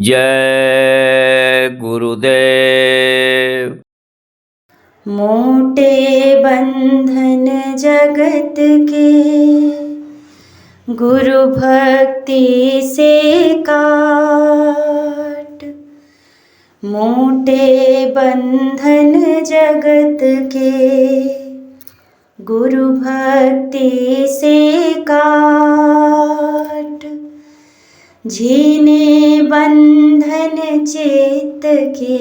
जय गुरुदेव। मोटे बंधन जगत के गुरु भक्ति से काट। मोटे बंधन जगत के गुरु भक्ति से काट। झीने बंधन चित्त के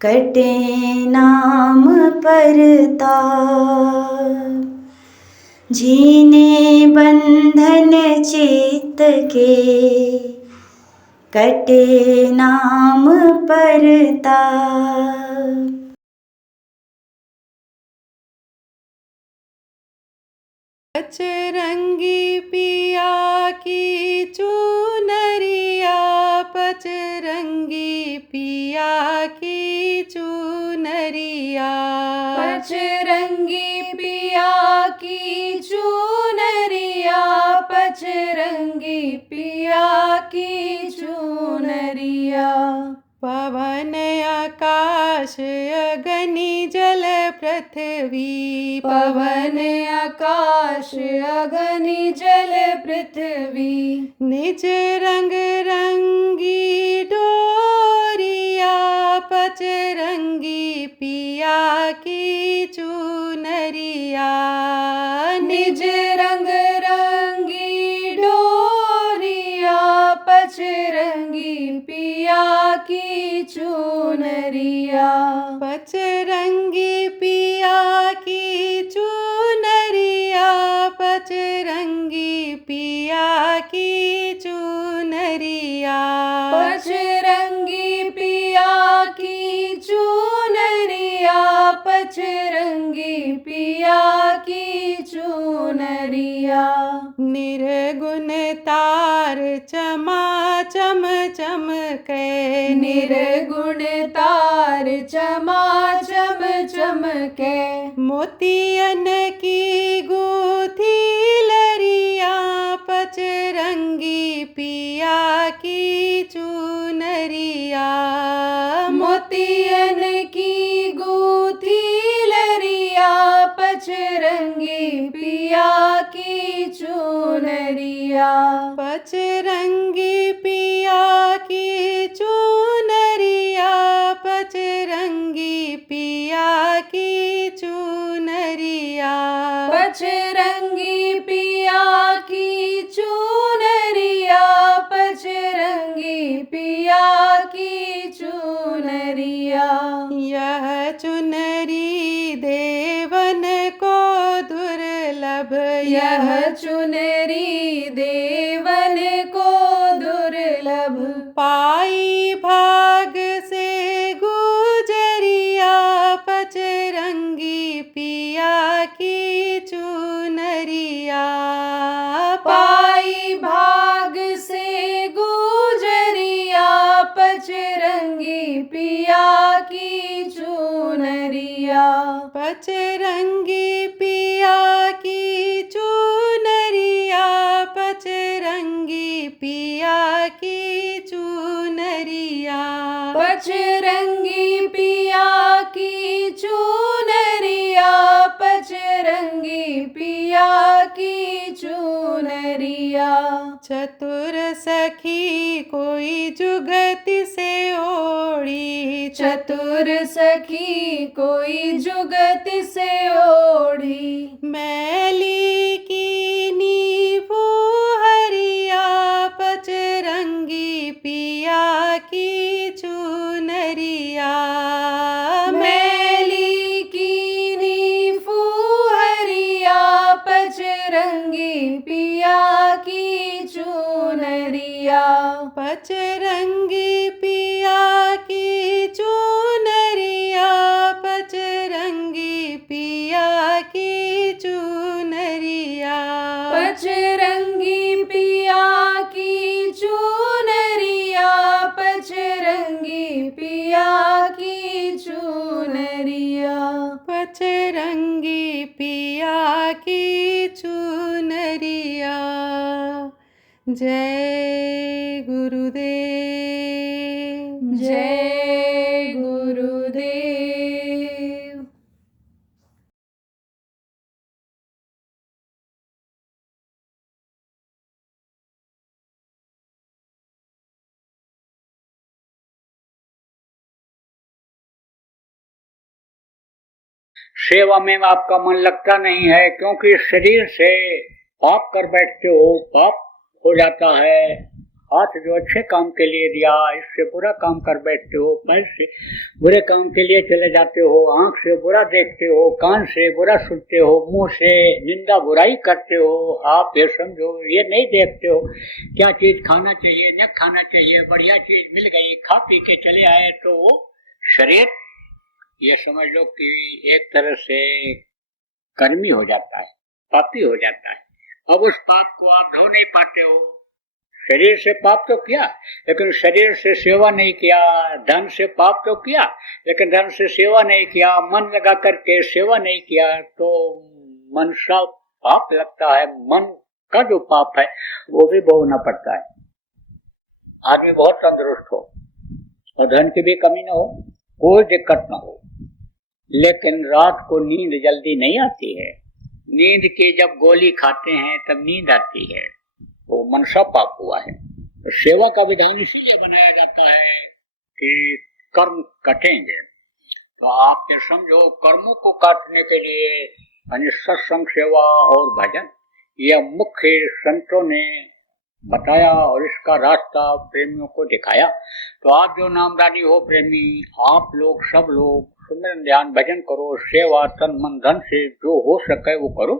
कटे नाम परताप। झीने बंधन चित्त के कटे नाम परताप। पचरंगी पिया की चुनरिया, पचरंगी पिया की चुनरिया, पचरंगी पिया की चुनरिया, पचरंगी पिया की चुनरिया। पवन आकाश अग्नि जल पृथ्वी, पवन आकाश अग्नि जल पृथ्वी। निज रंग रंगी डोरिया, पचरंगी पिया की चुनरिया। निज रंग रंगी डोरिया, पचरंगी पिया की चुनरिया, पचरंगी पिया की चुनरिया, पचरंगी पिया की चुनरिया, पचरंगी पिया की चुनरिया, पचरंगी पिया की चुनरिया। निर्गुण तार चमाचम चमके, निर्गुण तार चमाचम चमके। मोतियन की गूथी लरिया, पचरंगी पिया की चुनरिया। मोतियन की गूथी लरिया, पचरंगी पिया की चुनरिया, पचरंगी पिया की चुनरिया, पचरंगी पिया की चुनरिया, पचरंगी पिया की चुनरिया, पचरंगी पिया की चुनरिया। यह चुनरी देवन को दुर्लभ, यह चुनरी देवन को दुर्लभ। पाई भाग से गुजरिया, पचरंगी पिया की चुनरिया। पाई भाग से गुजरिया, पचरंगी पिया की चुनरिया, पचरंगी पिया की चुनरिया, पचरंगी पिया की चुनरिया, पचरंगी पिया की चुनरिया, पचरंगी पिया की चुनरिया। चतुर सखी कोई जुगति से ओढ़ी, चतुर सखी कोई जुगति से ओढ़ी। मैली की नींबू हरिया, पचरंगी पिया की चुनरिया। मैली की नींबू हरिया, पचरंगी पिया की चुनरिया, पचरंगी पिया की चुनरिया, पचरंगी पिया की चुनरिया, पचरंगी पिया की चुनरिया, पचरंगी पिया की चुनरिया, पचरंगी पिया की जय गुरुदेव। जय गुरुदेव। सेवा में आपका मन लगता नहीं है, क्योंकि शरीर से पाप कर बैठते हो, पाप हो जाता है। हाथ जो अच्छे काम के लिए दिया, इससे बुरा काम कर बैठते हो, पैर से बुरे काम के लिए चले जाते हो, आंख से बुरा देखते हो, कान से बुरा सुनते हो, मुंह से निंदा बुराई करते हो। आप ये समझो, ये नहीं देखते हो क्या चीज खाना चाहिए, न खाना चाहिए, बढ़िया चीज मिल गई, खा पी के चले आए, तो वो शरीर ये समझ लो कि एक तरह से कर्मी हो जाता है, पापी हो जाता है। अब उस पाप को आप धो नहीं पाते हो। शरीर से पाप तो किया, लेकिन शरीर से सेवा नहीं किया। धन से पाप तो किया, लेकिन धन से सेवा नहीं किया। मन लगा करके सेवा नहीं किया, तो मन सा पाप लगता है। मन का जो पाप है वो भी भोगना पड़ता है। आदमी बहुत तंदुरुस्त हो और धन की भी कमी ना हो, कोई दिक्कत ना हो, लेकिन रात को नींद जल्दी नहीं आती है। नींद की जब गोली खाते हैं तब नींद आती है, वो मनसा पाप हुआ है। तो सेवा का विधान इसीलिए बनाया जाता है कि कर्म कटेंगे। तो आप ये समझो, कर्मों को काटने के लिए यानी सत्संग, सेवा और भजन, यह मुख्य संतों ने बताया और इसका रास्ता प्रेमियों को दिखाया। तो आप जो नामदानी हो प्रेमी, आप लोग सब लोग सुमिरन ध्यान भजन करो, सेवा तन मन धन से जो हो सके वो करो।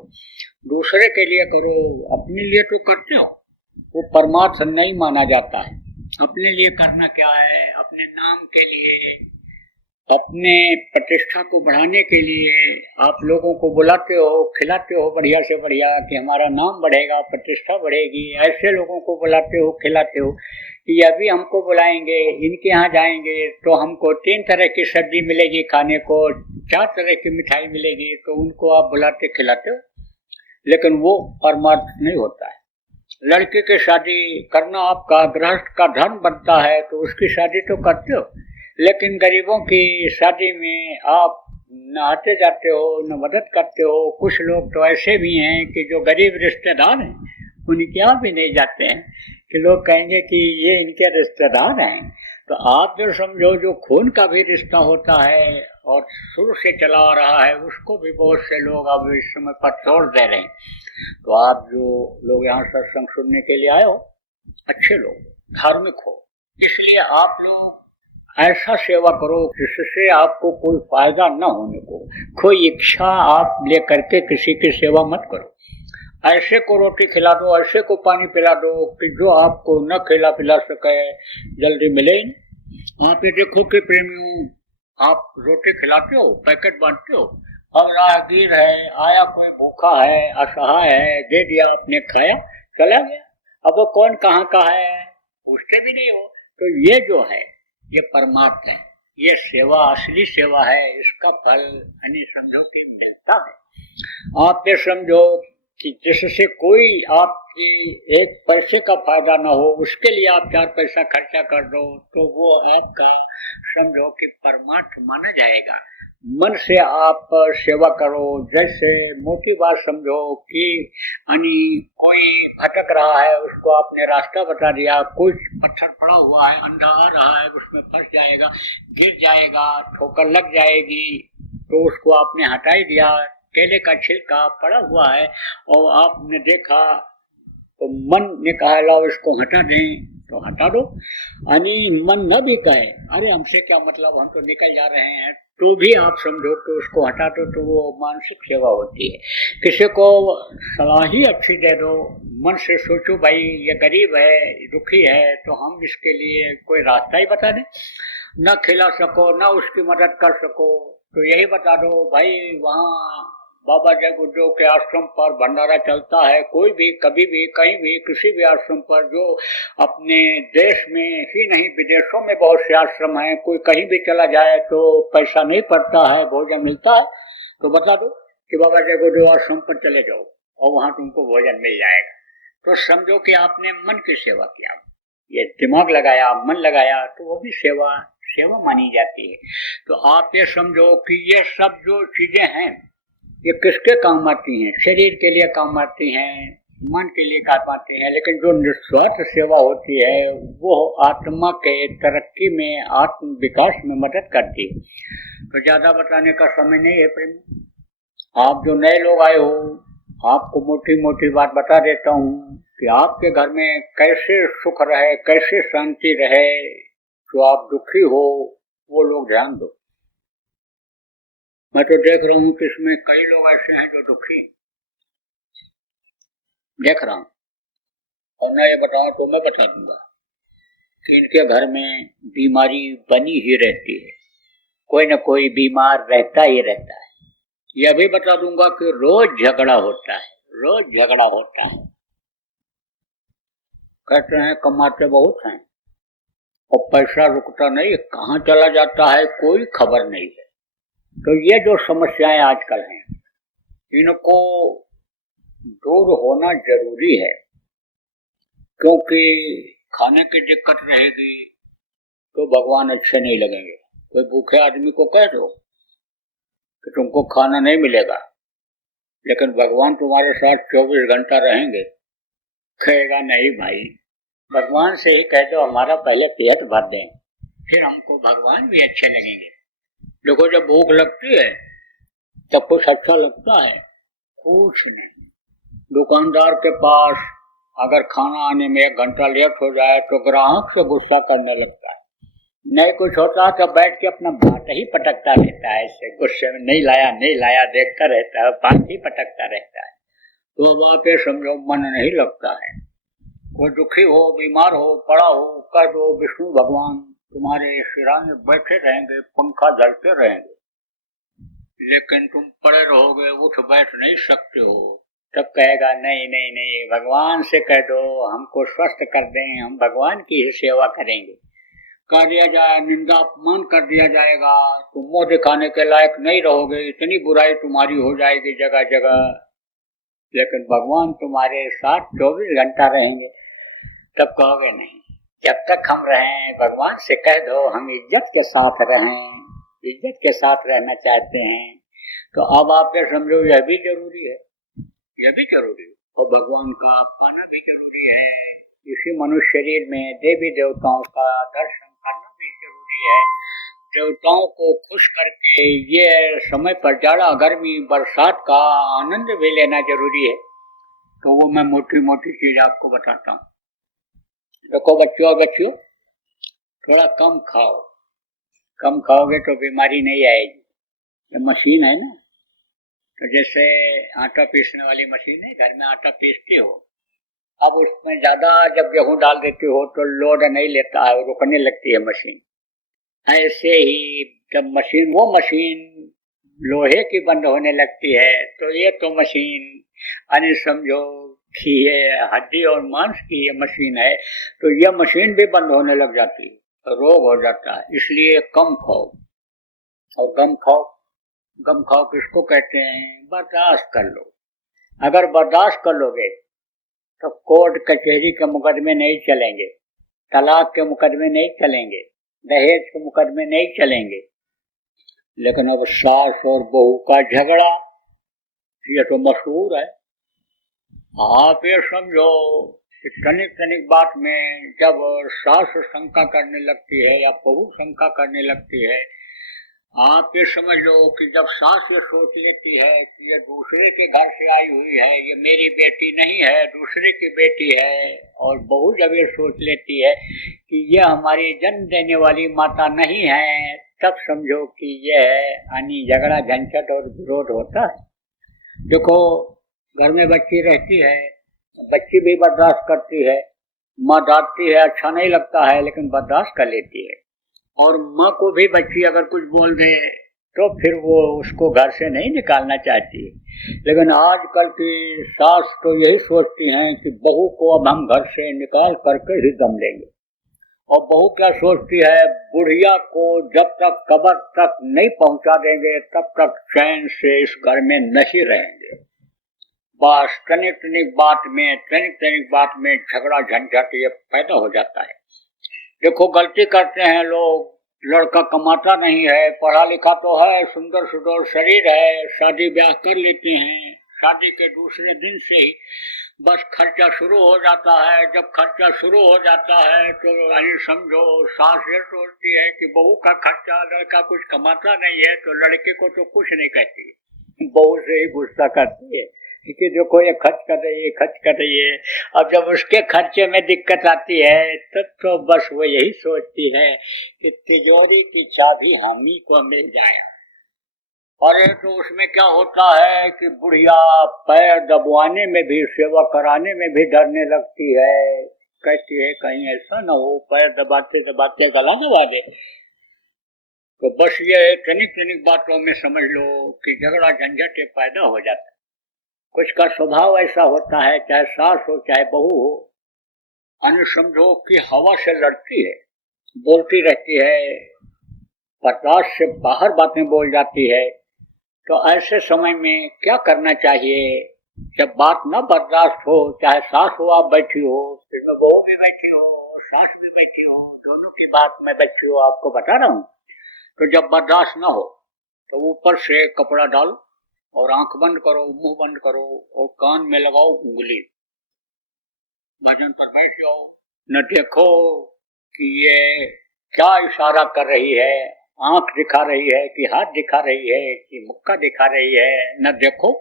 दूसरे के लिए करो, अपने लिए तो करते हो, वो परमार्थ नहीं माना जाता है। अपने लिए करना क्या है? अपने नाम के लिए, अपने प्रतिष्ठा को बढ़ाने के लिए आप लोगों को बुलाते हो, खिलाते हो बढ़िया से बढ़िया कि हमारा नाम बढ़ेगा, प्रतिष्ठा बढ़ेगी। ऐसे लोगों को बुलाते हो, खिलाते हो कि अभी हमको बुलाएंगे, इनके यहाँ जाएंगे तो हमको 3 तरह की सब्जी मिलेगी खाने को, 4 तरह की मिठाई मिलेगी, तो उनको आप बुलाते खिलाते हो, लेकिन वो परमार्थ नहीं होता है। लड़के की शादी करना आपका गृहस्थ का धर्म बनता है, तो उसकी शादी तो करते हो, लेकिन गरीबों की शादी में आप न आते जाते हो, न मदद करते हो। कुछ लोग तो ऐसे भी हैं कि जो गरीब रिश्तेदार हैं उनके यहाँ भी नहीं जाते हैं कि लोग कहेंगे कि ये इनके रिश्तेदार हैं। तो आप जो समझो, जो खून का भी रिश्ता होता है और शुरू से चला आ रहा है, उसको भी बहुत से लोग अब इस समय पर तोड़ दे रहे हैं। तो आप जो लोग यहाँ सत्संग सुनने के लिए आए हो, अच्छे लोग, धार्मिक हो, इसलिए आप लोग ऐसा सेवा करो जिससे आपको कोई फायदा न होने को, कोई इच्छा आप ले करके किसी की सेवा मत करो। ऐसे को रोटी खिला दो, ऐसे को पानी पिला दो कि जो आपको न खिला पिला सके जल्दी मिले। आप ये देखो कि प्रेमियों, आप रोटी खिलाते हो, पैकेट बांटते हो, अब राहगीर है, आया कोई भूखा है, असहाय है, दे दिया, आपने खाया, चला गया। अब वो कौन कहाँ का है पूछते भी नहीं हो। तो ये जो है ये परमार्थ है, ये सेवा असली सेवा है। इसका फल यानी समझो कि मिलता है। आप ये समझो कि जिससे कोई आपकी 1 पैसे का फायदा ना हो, उसके लिए आप 4 पैसा खर्चा कर दो, तो वो एक समझो कि परमार्थ माना जाएगा। मन से आप सेवा करो। जैसे मोटी बात समझो कि यानी कोई भटक रहा है, उसको आपने रास्ता बता दिया, कुछ पत्थर पड़ा हुआ है, अंधा आ रहा है, उसमें फंस जाएगा, गिर जाएगा, ठोकर लग जाएगी, तो उसको आपने हटा ही दिया। केले का छिलका पड़ा हुआ है और आपने देखा तो मन ने कहा लाओ इसको हटा दें, तो हटा दो। यानी मन न भी कहे अरे हमसे क्या मतलब, हम तो निकल जा रहे हैं, तो भी आप समझो कि उसको हटा दो, तो वो मानसिक सेवा होती है। किसी को सलाह ही अच्छी दे दो, मन से सोचो भाई ये गरीब है, दुखी है, तो हम इसके लिए कोई रास्ता ही बता दें। न खिला सको, न उसकी मदद कर सको, तो यही बता दो भाई वहाँ बाबा जय गुरुदेव के आश्रम पर भंडारा चलता है। कोई भी कभी भी कहीं भी किसी भी आश्रम पर, जो अपने देश में ही नहीं विदेशों में बहुत से आश्रम हैं, कोई कहीं भी चला जाए तो पैसा नहीं पड़ता है, भोजन मिलता है, तो बता दो कि बाबा जय गुरुदेव आश्रम पर चले जाओ और वहाँ तुमको भोजन मिल जाएगा। तो समझो कि आपने मन की सेवा किया, ये दिमाग लगाया, मन लगाया, तो वो भी सेवा मानी जाती है। तो आप ये समझो कि ये सब जो चीजें हैं ये किसके काम आती हैं? शरीर के लिए काम आती हैं, मन के लिए काम आती हैं, लेकिन जो निस्वार्थ सेवा होती है वो आत्मा के तरक्की में, आत्म विकास में मदद करती है। तो ज्यादा बताने का समय नहीं है प्रेम। आप जो नए लोग आए हो, आपको मोटी मोटी बात बता देता हूँ कि आपके घर में कैसे सुख रहे, कैसे शांति रहे। जो आप दुखी हो वो लोग ध्यान दो। मैं तो देख रहा हूँ कि इसमें कई लोग ऐसे हैं जो दुखी देख रहा हूँ, और मैं ये बताऊं तो मैं बता दूंगा कि इनके घर में बीमारी बनी ही रहती है, कोई न कोई बीमार रहता ही रहता है। यह भी बता दूंगा कि रोज झगड़ा होता है, रोज झगड़ा होता है। कहते हैं कमाते बहुत हैं और पैसा रुकता नहीं, कहाँ चला जाता है कोई खबर नहीं है। तो ये जो समस्याएं आजकल हैं इनको दूर होना जरूरी है, क्योंकि खाने की दिक्कत रहेगी तो भगवान अच्छे नहीं लगेंगे। कोई भूखे आदमी को कह दो कि तुमको खाना नहीं मिलेगा, लेकिन भगवान तुम्हारे साथ 24 घंटा रहेंगे, कहेगा नहीं भाई, भगवान से ही कह दो हमारा पहले पेट भर दें, फिर हमको भगवान भी अच्छे लगेंगे। देखो जब भूख लगती है तब कुछ अच्छा लगता है? कुछ नहीं। दुकानदार के पास अगर खाना आने में 1 घंटा लेट हो जाए तो ग्राहक से गुस्सा करने लगता है, नहीं कुछ होता तो बैठ के अपना बात ही पटकता रहता है, इससे गुस्से में नहीं लाया देखता रहता है, बात ही पटकता रहता है। तो बात ये समझो मन नहीं लगता है। कोई दुखी हो, बीमार हो, पड़ा हो, कह दो विष्णु भगवान तुम्हारे सिरा में बैठे रहेंगे, पंखा झलते रहेंगे, लेकिन तुम पड़े रहोगे, उठ बैठ नहीं सकते हो। तब कहेगा नहीं नहीं नहीं, भगवान से कह दो हमको स्वस्थ कर दें, हम भगवान की ही सेवा करेंगे। कह दिया जाए, निंदा अपमान कर दिया जाएगा, तुम मुंह दिखाने के लायक नहीं रहोगे, इतनी बुराई तुम्हारी हो जाएगी जगह जगह, लेकिन भगवान तुम्हारे साथ 24 घंटा रहेंगे। तब कहोगे नहीं, जब तक हम रहें भगवान से कह दो हम इज्जत के साथ रहें, इज्जत के साथ रहना चाहते हैं। तो अब आप ये समझो यह भी जरूरी है, यह भी जरूरी है, और भगवान का पाना भी जरूरी है। इसी मनुष्य शरीर में देवी देवताओं का दर्शन करना भी जरूरी है। देवताओं को खुश करके ये समय पर जाड़ा गर्मी बरसात का आनंद भी लेना जरूरी है। तो वो मैं मोटी मोटी चीज आपको बताता हूँ। देखो बच्चों और बच्चियों, थोड़ा कम खाओ, कम खाओगे तो बीमारी नहीं आएगी। ये मशीन है ना, तो जैसे आटा पीसने वाली मशीन है, घर में आटा पीसते हो, अब उसमें ज्यादा जब गेहूं डाल देते हो तो लोड नहीं लेता है, रुकने लगती है मशीन। ऐसे ही जब वो मशीन लोहे की बंद होने लगती है तो ये तो मशीन यानी समझो कि ये हड्डी और मांस की ये मशीन है, तो यह मशीन भी बंद होने लग जाती है, तो रोग हो जाता है। इसलिए कम खाओ और गम खाओ। गम खाओ किसको कहते हैं? बर्दाश्त कर लो। अगर बर्दाश्त कर लोगे तो कोर्ट कचहरी के मुकदमे नहीं चलेंगे, तलाक के मुकदमे नहीं चलेंगे, दहेज के मुकदमे नहीं चलेंगे। लेकिन अब सास और बहू का झगड़ा ये तो मशहूर है। आप ये समझो कि तनिक तनिक बात में जब सास शंका करने लगती है या बहू शंका करने लगती है, आप ये समझ लो कि जब सास ये सोच लेती है कि ये दूसरे के घर से आई हुई है, ये मेरी बेटी नहीं है, दूसरे की बेटी है, और बहू जब ये सोच लेती है कि ये हमारी जन्म देने वाली माता नहीं है, तब समझो कि ये यानी झगड़ा झंझट और विरोध होता है। देखो घर में बच्ची रहती है, बच्ची भी बर्दाश्त करती है, माँ डांटती है, अच्छा नहीं लगता है लेकिन बर्दाश्त कर लेती है। और माँ को भी बच्ची अगर कुछ बोल दे तो फिर वो उसको घर से नहीं निकालना चाहती है। लेकिन आजकल की सास तो यही सोचती हैं कि बहू को अब हम घर से निकाल करके ही दम लेंगे। और बहू क्या सोचती है, बुढ़िया को जब तक कब्र तक नहीं पहुंचा देंगे तब तक चैन से इस घर में नहीं रहेंगे। बस तनिक तनिक बात में झगड़ा झंझट ये पैदा हो जाता है। देखो गलती करते हैं लोग, लड़का कमाता नहीं है, पढ़ा लिखा तो है, सुंदर सुंदर शरीर है, शादी ब्याह कर लेते हैं, शादी के दूसरे दिन से ही बस खर्चा शुरू हो जाता है। जब खर्चा शुरू हो जाता है तो यानी समझो सास ये सोचती है कि बहू का खर्चा, लड़का कुछ कमाता नहीं है तो लड़के को तो कुछ नहीं कहती, बहू से ही गुस्सा करती है कि देखो ये खर्च कर रही है। अब जब उसके खर्चे में दिक्कत आती है तो बस वो यही सोचती है कि तिजोरी की चाबी हम ही को मिल जाए। अरे तो उसमें क्या होता है कि बुढ़िया पैर दबवाने में भी, सेवा कराने में भी डरने लगती है, कहती है कहीं ऐसा ना हो पैर दबाते दबाते गला दबा दे। तो बस ये तनिक बातों में समझ लो कि झगड़ा झंझट पैदा हो जाता है। कुछ का स्वभाव ऐसा होता है, चाहे सास हो चाहे बहू हो, समझो कि हवा से लड़ती है, बोलती रहती है, बर्दाश्त से बाहर बातें बोल जाती है। तो ऐसे समय में क्या करना चाहिए? जब बात न बर्दाश्त हो, चाहे सास हो आप बैठी हो, इसमें बहू भी बैठी हो, सास भी बैठी हो, दोनों की बात में बैठी हो, आपको बता रहा हूँ। तो जब बर्दाश्त न हो तो ऊपर से कपड़ा डालो और आंख बंद करो, मुंह बंद करो और कान में लगाओ उंगली, भजन पर बैठ जाओ, न देखो कि ये क्या इशारा कर रही है, आंख दिखा रही है कि हाथ दिखा रही है कि मुक्का दिखा रही है, न देखो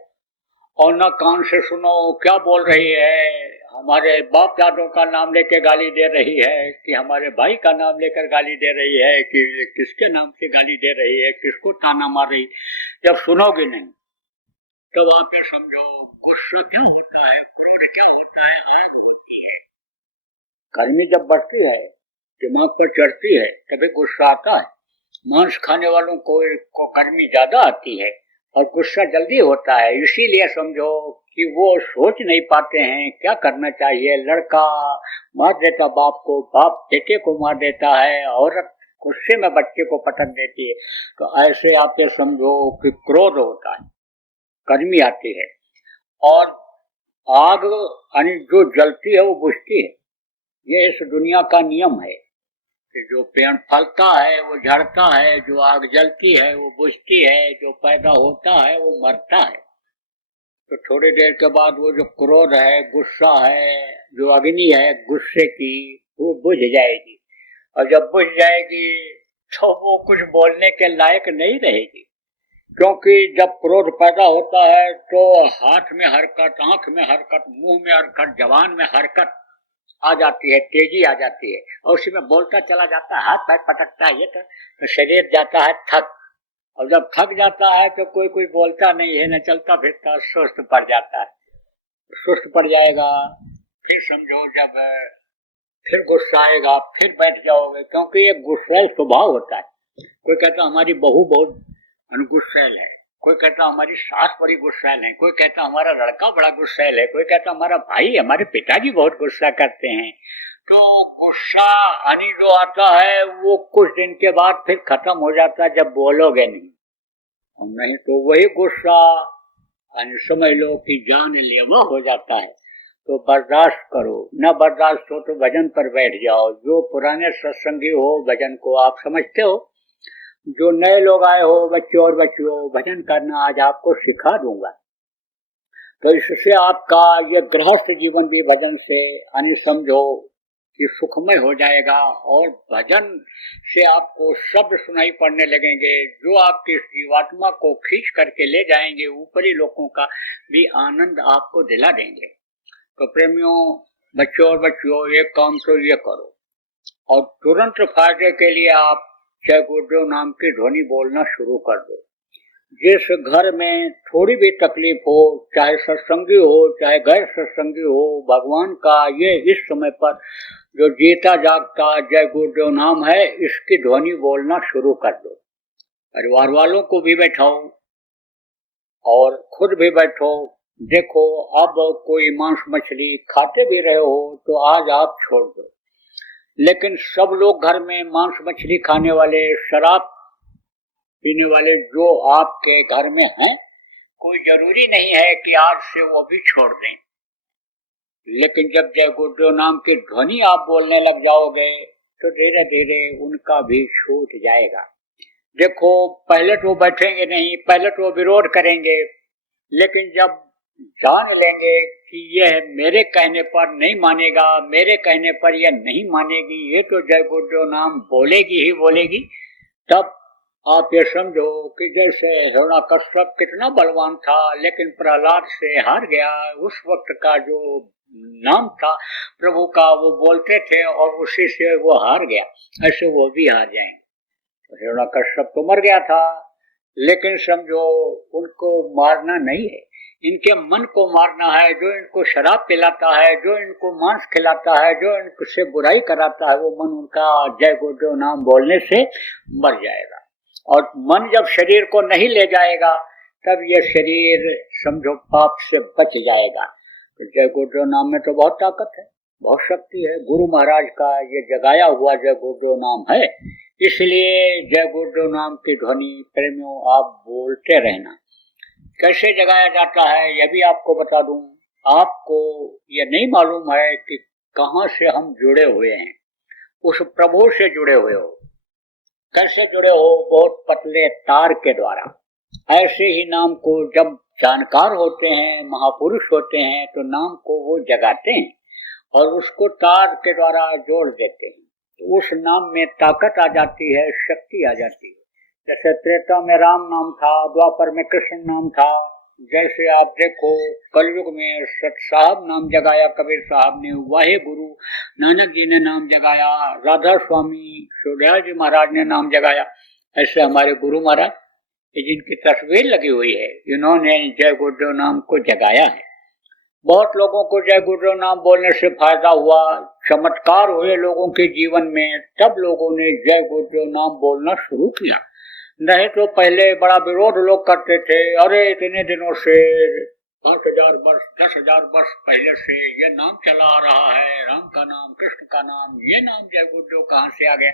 और न कान से सुनो क्या बोल रही है। हमारे बाप दादों का नाम लेकर गाली दे रही है कि हमारे भाई का नाम लेकर गाली दे रही है कि किसके नाम से गाली दे रही है, किसको ताना मार रही। जब सुनोगे नहीं तब आप ये समझो गुस्सा क्या होता है, क्रोध क्या होता है, आग होती है। गर्मी जब बढ़ती है, दिमाग पर चढ़ती है, तभी गुस्सा आता है। मांस खाने वालों को गर्मी ज्यादा आती है और गुस्सा जल्दी होता है। इसीलिए समझो कि वो सोच नहीं पाते हैं क्या करना चाहिए। लड़का मार देता बाप को, बाप बेटे को मार देता है, औरत गुस्से में बच्चे को पटक देती है। तो ऐसे आप ये समझो कि क्रोध होता है, गर्मी आती है और आग यानी जो जलती है वो बुझती है। ये इस दुनिया का नियम है कि जो पेड़ फलता है वो झड़ता है, जो आग जलती है वो बुझती है, जो पैदा होता है वो मरता है। तो थोड़ी देर के बाद वो जो क्रोध है, गुस्सा है, जो अग्नि है गुस्से की, वो बुझ जाएगी और जब बुझ जाएगी तो वो कुछ बोलने के लायक नहीं रहेगी। क्योंकि जब क्रोध पैदा होता है तो हाथ में हरकत, आंख में हरकत, मुंह में हरकत, जबान में हरकत आ जाती है, तेजी आ जाती है और उसी में बोलता चला जाता है, हाथ पैर पटकता है, ये तो शरीर जाता है थक। और जब थक जाता है तो कोई बोलता नहीं है, न चलता फिरता, सुस्त पड़ जाता है। सुस्त पड़ जाएगा, फिर समझो जब फिर गुस्सा आएगा, फिर बैठ जाओगे, क्योंकि ये गुस्सैल स्वभाव होता है। कोई कहता हमारी बहू बहुत गुस्सैल है, कोई कहता हमारी सास बड़ी गुस्सैल है, कोई कहता हमारा लड़का बड़ा गुस्सैल है, कोई कहता हमारा भाई, हमारे पिताजी बहुत गुस्सा करते हैं। तो गुस्सा यानी जो आता है वो कुछ दिन के बाद फिर खत्म हो जाता है जब बोलोगे नहीं तो वही गुस्सा यानी समझ लो कि जानलेवा हो जाता है। तो बर्दाश्त करो, न बर्दाश्त हो तो भजन पर बैठ जाओ। जो पुराने सत्संगी हो भजन को आप समझते हो, जो नए लोग आए हो बच्चों और बच्चियों, भजन करना आज आपको सिखा दूंगा। तो इससे आपका ये गृहस्थ जीवन भी भजन से यानी समझो कि सुखमय हो जाएगा और भजन से आपको शब्द सुनाई पड़ने लगेंगे जो आपकी जीवात्मा को खींच करके ले जाएंगे, ऊपरी लोगों का भी आनंद आपको दिला देंगे। तो प्रेमियों, बच्चों और बच्चियों, एक काम तो ये करो और तुरंत फायदे के लिए आप जय गुरुदेव नाम की ध्वनि बोलना शुरू कर दो। जिस घर में थोड़ी भी तकलीफ हो, चाहे सत्संगी हो चाहे गैर सत्संगी हो, भगवान का ये इस समय पर जो जीता जागता जय गुरुदेव नाम है, इसकी ध्वनि बोलना शुरू कर दो। परिवार वालों को भी बैठाओ और खुद भी बैठो। देखो अब कोई मांस मछली खाते भी रहे हो तो आज आप छोड़ दो, लेकिन सब लोग घर में मांस मछली खाने वाले, शराब पीने वाले जो आपके घर में हैं, कोई जरूरी नहीं है कि आज से वो भी छोड़ दें, लेकिन जब जय गुरुदेव नाम की ध्वनि आप बोलने लग जाओगे तो धीरे धीरे उनका भी छूट जाएगा। देखो, पहले तो वो बैठेंगे नहीं, पहले तो वो विरोध करेंगे, लेकिन जब जान लेंगे कि यह मेरे कहने पर नहीं मानेगा, मेरे कहने पर यह नहीं मानेगी, ये तो जय गुरुदेव नाम बोलेगी ही बोलेगी, तब आप ये समझो कि जैसे हिरण्यकश्यप कितना बलवान था लेकिन प्रहलाद से हार गया। उस वक्त का जो नाम था प्रभु का वो बोलते थे और उसी से वो हार गया, ऐसे वो भी हार जाएंगे। तो हिरण्यकश्यप तो मर गया था, लेकिन समझो उनको मारना नहीं है, इनके मन को मारना है। जो इनको शराब पिलाता है, जो इनको मांस खिलाता है, जो इनसे बुराई कराता है, वो मन उनका जय गुरुदेव नाम बोलने से मर जाएगा। और मन जब शरीर को नहीं ले जाएगा तब ये शरीर समझो पाप से बच जाएगा। तो जय गुरुदेव नाम में तो बहुत ताकत है, बहुत शक्ति है। गुरु महाराज का ये जगाया हुआ जय गुरुदेव नाम है, इसलिए जय गुरुदेव नाम की ध्वनि प्रेमियों आप बोलते रहना। कैसे जगाया जाता है यह भी आपको बता दूं। आपको ये नहीं मालूम है कि कहाँ से हम जुड़े हुए हैं, उस प्रभु से जुड़े हुए हो। कैसे जुड़े हो? बहुत पतले तार के द्वारा। ऐसे ही नाम को जब जानकार होते हैं, महापुरुष होते हैं, तो नाम को वो जगाते हैं और उसको तार के द्वारा जोड़ देते हैं, तो उस नाम में ताकत आ जाती है, शक्ति आ जाती है। जैसे त्रेता में राम नाम था, द्वापर में कृष्ण नाम था। जैसे आप देखो कलयुग में सत साहब नाम जगाया कबीर साहब ने, वाहे गुरु नानक जी ने नाम जगाया, राधा स्वामी सूर्या जी महाराज ने नाम जगाया। ऐसे हमारे गुरु महाराज जिनकी तस्वीर लगी हुई है, इन्होंने जय गुरुदेव नाम को जगाया है। बहुत लोगों को जय गुरुदेव नाम बोलने से फायदा हुआ, चमत्कार हुए लोगों के जीवन में, तब लोगों ने जय गुरुदेव नाम बोलना शुरू किया। नहीं तो पहले बड़ा विरोध लोग करते थे, अरे इतने दिनों से 5,000 वर्ष 10,000 वर्ष पहले से ये नाम चला आ रहा है, राम का नाम, कृष्ण का नाम, ये नाम जय गुरुदेव कहाँ से आ गया।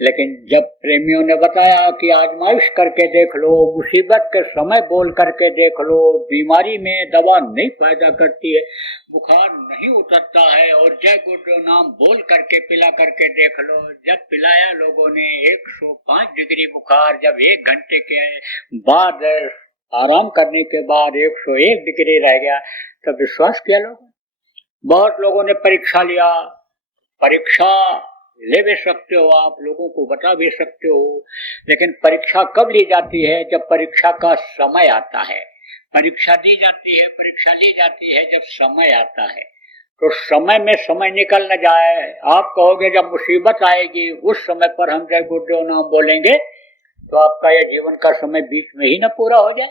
लेकिन जब प्रेमियों ने बताया कि आजमाइश करके देख लो, मुसीबत के समय बोल करके देख लो, बीमारी में दवा नहीं फायदा करती है, बुखार नहीं उतरता है, और जय गुरुदेव नाम बोल करके पिला करके देख लो। जब पिलाया लोगों ने 105 डिग्री बुखार, जब 1 घंटे के बाद आराम करने के बाद 101 डिग्री रह गया, तब विश्वास किया लोगों। बहुत लोगों ने परीक्षा लिया, परीक्षा ले भी सकते हो, आप लोगों को बता भी सकते हो, लेकिन परीक्षा कब ली जाती है? जब परीक्षा का समय आता है। परीक्षा दी जाती है, परीक्षा ली जाती है जब समय आता है। तो समय में समय निकल न जाए। आप कहोगे जब मुसीबत आएगी उस समय पर हम जय गुरुदेव नाम बोलेंगे, तो आपका यह जीवन का समय बीच में ही न पूरा हो जाए,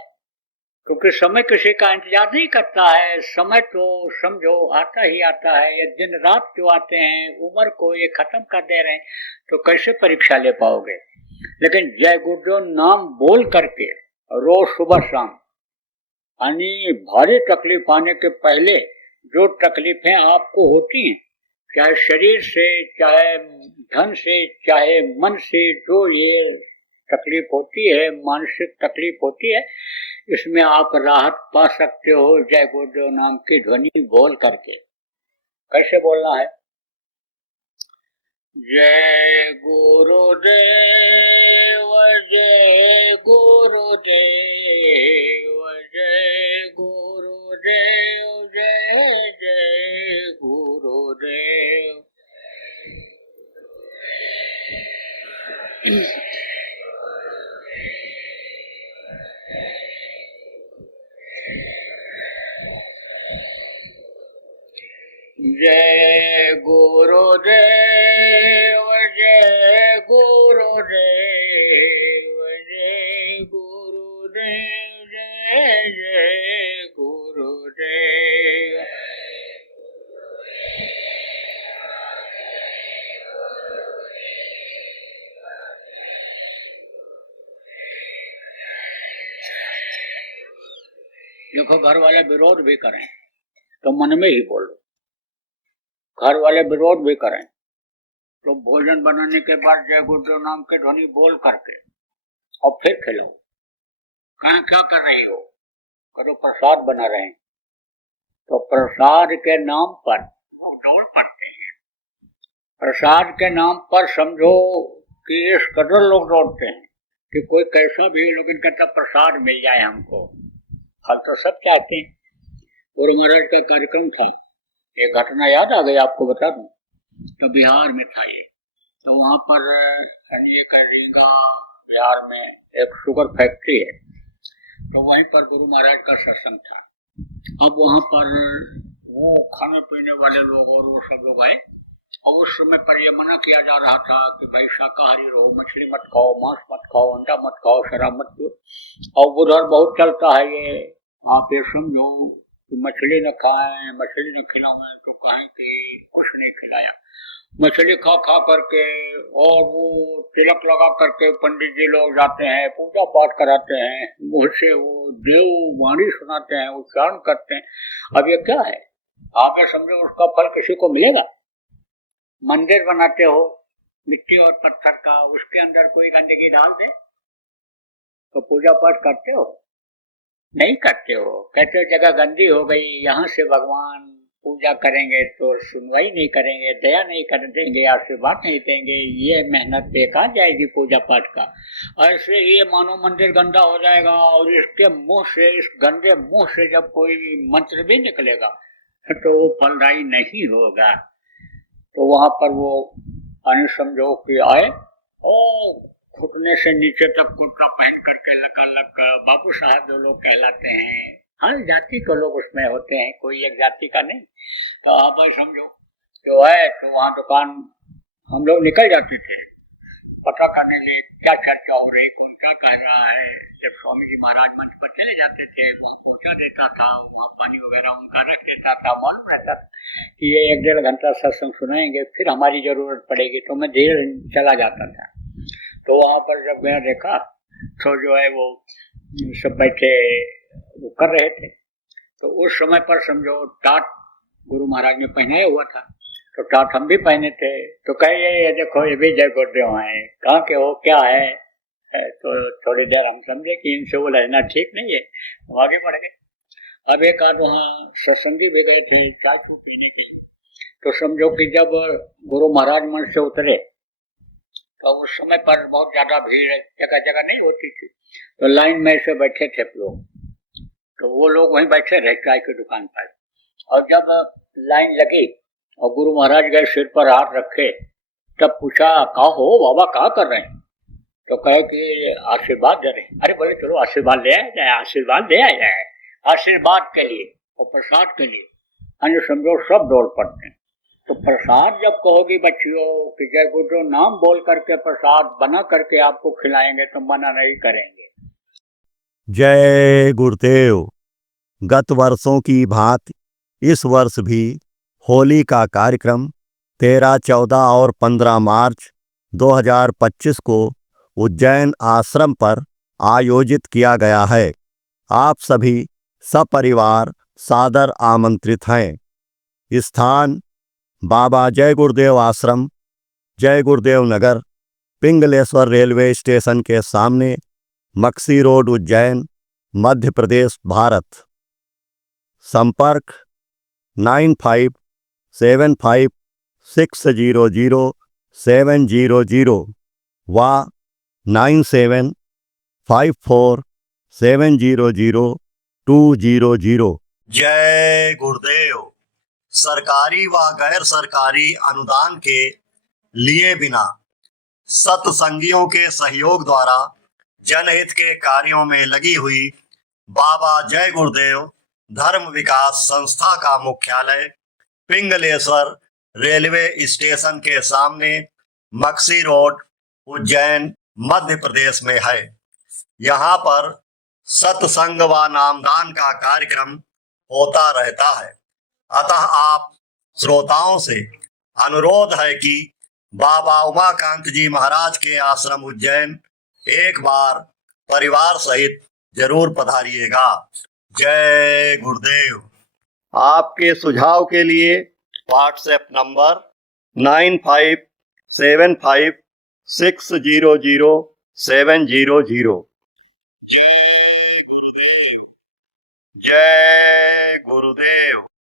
क्योंकि समय किसी का इंतजार नहीं करता है। समय तो समझो आता ही आता है। ये दिन रात जो आते हैं, उम्र को ये खत्म कर दे रहे हैं, तो कैसे परीक्षा ले पाओगे। लेकिन जय गुरुदेव नाम बोल करके रोज सुबह शाम, यानी भारी तकलीफ आने के पहले जो तकलीफें आपको होती हैं, चाहे शरीर से, चाहे धन से, चाहे मन से, जो ये तकलीफ होती है, मानसिक तकलीफ होती है, इसमें आप राहत पा सकते हो जय गुरुदेव नाम की ध्वनि बोल करके। कैसे बोलना है? जय गुरुदेव, जय गुरुदेव, जय गुरुदेव, जय जय गुरुदेव। जय गुरुदेव, जय गुरुदेव, जय गुरुदेव, जय जय गुरुदेव। देखो, घर वाले विरोध भी करें तो मन में ही बोलो, घर वाले विरोध भी करें तो भोजन बनाने के बाद जय गुरुदेव नाम के ध्वनि बोल करके और फिर खिलाओ। कहाँ क्या कर रहे हो? करो प्रसाद बना रहे हैं, तो प्रसाद के नाम पर वो दौड़ पड़ते हैं। प्रसाद के नाम पर समझो कि इस कदर लोग दौड़ते हैं कि कोई कैसा भी लेकिन कहता प्रसाद मिल जाए हमको। फल तो सब चाहते हैं। गुरु महाराज का कार्यक्रम था, एक घटना याद आ गई आपको बता दूं। तो बिहार में था ये, तो वहाँ पर एक रीगा बिहार में एक शुगर फैक्ट्री है, तो वहीं पर गुरु महाराज का सत्संग था। अब वहाँ पर वो खाने पीने वाले लोग और वो सब लोग आए, और उस समय पर ये मना किया जा रहा था कि भाई शाकाहारी रहो, मछली मत खाओ, मांस मत खाओ, अंडा मत खाओ, शराब मत पियो। और उधर बहुत चलता है ये, आप ये समझो कि मछली न खाएं, मछली न खिलाएं, तो कहें कि कुछ नहीं खिलाया। मछली खा खा करके और वो तिलक लगा करके पंडित जी लोग जाते हैं, पूजा पाठ कराते हैं, मुँह से वो देव वाणी सुनाते हैं, उच्चारण करते हैं। अब ये क्या है, आप ये समझो उसका फल किसी को मिलेगा? मंदिर बनाते हो मिट्टी और पत्थर का, उसके अंदर कोई गंदगी डाल दे तो पूजा पाठ करते हो? नहीं करते हो। कहते हो जगह गंदी हो गई, यहाँ से भगवान पूजा करेंगे तो सुनवाई नहीं करेंगे, दया नहीं कर देंगे, आशीर्वाद नहीं देंगे, ये मेहनत बेकार जाएगी पूजा पाठ का। ऐसे ही मानो मंदिर गंदा हो जाएगा, और इसके मुंह से, इस गंदे मुंह से जब कोई मंत्र भी निकलेगा तो वो फलदायी नहीं होगा। तो वहां पर वो समझो कि आए, घुटने से नीचे तक कुर्ता पहन करके लगा बाबू साहब जो लोग कहलाते हैं, हर जाति के लोग उसमें होते हैं, कोई एक जाति का नहीं। तो आप समझो जो है, तो वहाँ दुकान हम लोग निकल जाते थे पता करने के लिए क्या चर्चा हो रही, कौन क्या कह रहा है। जब स्वामी जी महाराज मंच पर चले जाते थे, वहाँ पहुँचा देता था, वहाँ पानी वगैरह उनका रख देता था, मालूम रहता था कि ये 1-1.5 घंटा सत्संग सुनाएंगे, फिर हमारी जरूरत पड़ेगी, तो मैं धीरे चला जाता था। तो वहाँ पर जब मैं देखा तो जो है वो सब बैठे वो कर रहे थे, तो उस समय पर समझो टाट गुरु महाराज ने पहनाया हुआ था, तो टाट हम भी पहने थे। तो कहे ये देखो ये भी जय गुरुदेव हैं, कहाँ के हो, क्या है? तो थोड़ी देर हम समझे कि इनसे वो लहना ठीक नहीं है, हम आगे बढ़ गए। अब एक आध वहाँ सत्संगी भी गए थे चाय चू पीने के लिए, तो समझो कि जब गुरु महाराज मंच से उतरे तो उस समय पर बहुत ज्यादा भीड़ जगह जगह नहीं होती थी, तो लाइन में से बैठे थे लोग, तो वो लोग वहीं बैठे रहे चाय की दुकान पर। और जब लाइन लगी और गुरु महाराज गए सिर पर हाथ रखे, तब पूछा कहा हो बाबा क्या कर रहे हैं? तो कहे कि आशीर्वाद दे रहे हैं। अरे बोले चलो आशीर्वाद ले आया जाए, आशीर्वाद दे आया जाए, आशीर्वाद के लिए और प्रसाद के लिए। अन्य समझो सब दौड़ पड़ते हैं। तो प्रसाद जब कहोगी बच्चियों कि जय गुरुदेव नाम बोल करके प्रसाद बना करके आपको खिलाएंगे तो मना नहीं करेंगे। जय गुरुदेव। गत वर्षों की भांति इस वर्ष भी होली का कार्यक्रम 13, 14 और 15 मार्च 2025 को उज्जैन आश्रम पर आयोजित किया गया है। आप सभी सपरिवार सादर आमंत्रित हैं। स्थान बाबा जय गुरुदेव आश्रम, जय गुरुदेव नगर, पिंगलेश्वर रेलवे स्टेशन के सामने, मक्सी रोड, उज्जैन, मध्य प्रदेश, भारत। संपर्क 9575600700 व 9754700200। जय गुरुदेव। सरकारी व गैर सरकारी अनुदान के लिए बिना सत्संगियों के सहयोग द्वारा जनहित के कार्यों में लगी हुई बाबा जय गुरुदेव धर्म विकास संस्था का मुख्यालय पिंगलेश्वर रेलवे स्टेशन के सामने, मक्सी रोड, उज्जैन, मध्य प्रदेश में है। यहाँ पर सत्संग व नामदान का कार्यक्रम होता रहता है। अतः आप श्रोताओं से अनुरोध है कि बाबा उमाकांत जी महाराज के आश्रम उज्जैन एक बार परिवार सहित जरूर पधारिएगा। जय गुरुदेव। आपके सुझाव के लिए व्हाट्सएप नंबर 9575600700। जय गुरुदेव।